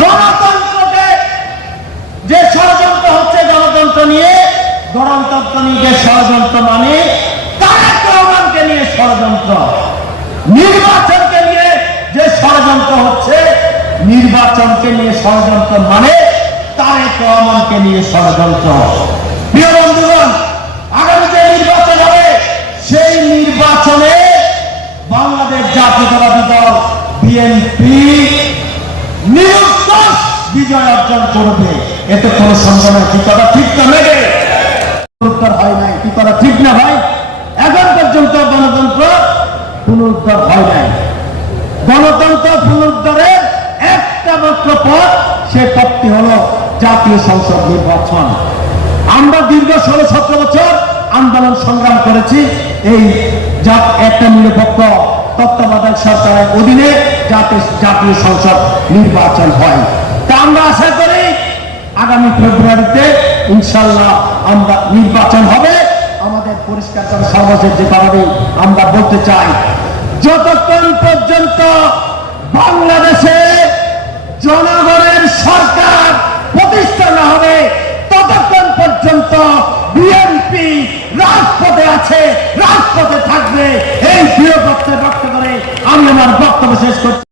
গণতন্ত্রকে যে ষড়যন্ত্র হচ্ছে গণতন্ত্র নিয়ে গণতন্ত্র নিয়ে ষড়যন্ত্র মানে তারেক রহমানকে নিয়ে ষড়যন্ত্র। নির্বাচনকে নিয়ে যে ষড়যন্ত্র হচ্ছে, নির্বাচনকে নিয়ে ষড়যন্ত্র মানে তারেক নিয়ে ষড়যন্ত্র। প্রিয় বন্ধুগণ আগামী যে নির্বাচন হবে। সেই নির্বাচনে বাংলাদেশ জাতীয়তাবাদী বিএনপি নিরুত্তর বিজয় অর্জন করবে। এতে কোন সন্দেহ কি কথা ঠিক না মেঘে উত্তর হয় নাই। কি কথা ঠিক না, ভাই? এখন পর্যন্ত গণতন্ত্র পুনরুদ্ধার হয় নাই। গণতন্ত্র পুনরুদ্ধারের একটা মাত্র পথ, সে পথটি হলো জাতীয় সংসদ নির্বাচন। আমরা দীর্ঘ ষোলো সতেরো বছর আন্দোলন সংগ্রাম করেছি। এই একটা নিরপেক্ষ তত্ত্বাবধায়ক সরকারের অধীনে যাতে জাতীয় সংসদ নির্বাচন হয়। তা আমরা আশা করি আগামী ফেব্রুয়ারিতে ইনশাল্লাহ আমরা নির্বাচন হবে। আমাদের পরিষ্কার করে সর্বশেষ যে কথাটি আমরা বলতে চাই, যতক্ষণ পর্যন্ত বাংলাদেশে জনগণের সরকার থাকবে। এই প্রিয় পক্ষে বক্তব্য আমি আমার বক্তব্য শেষ করছি।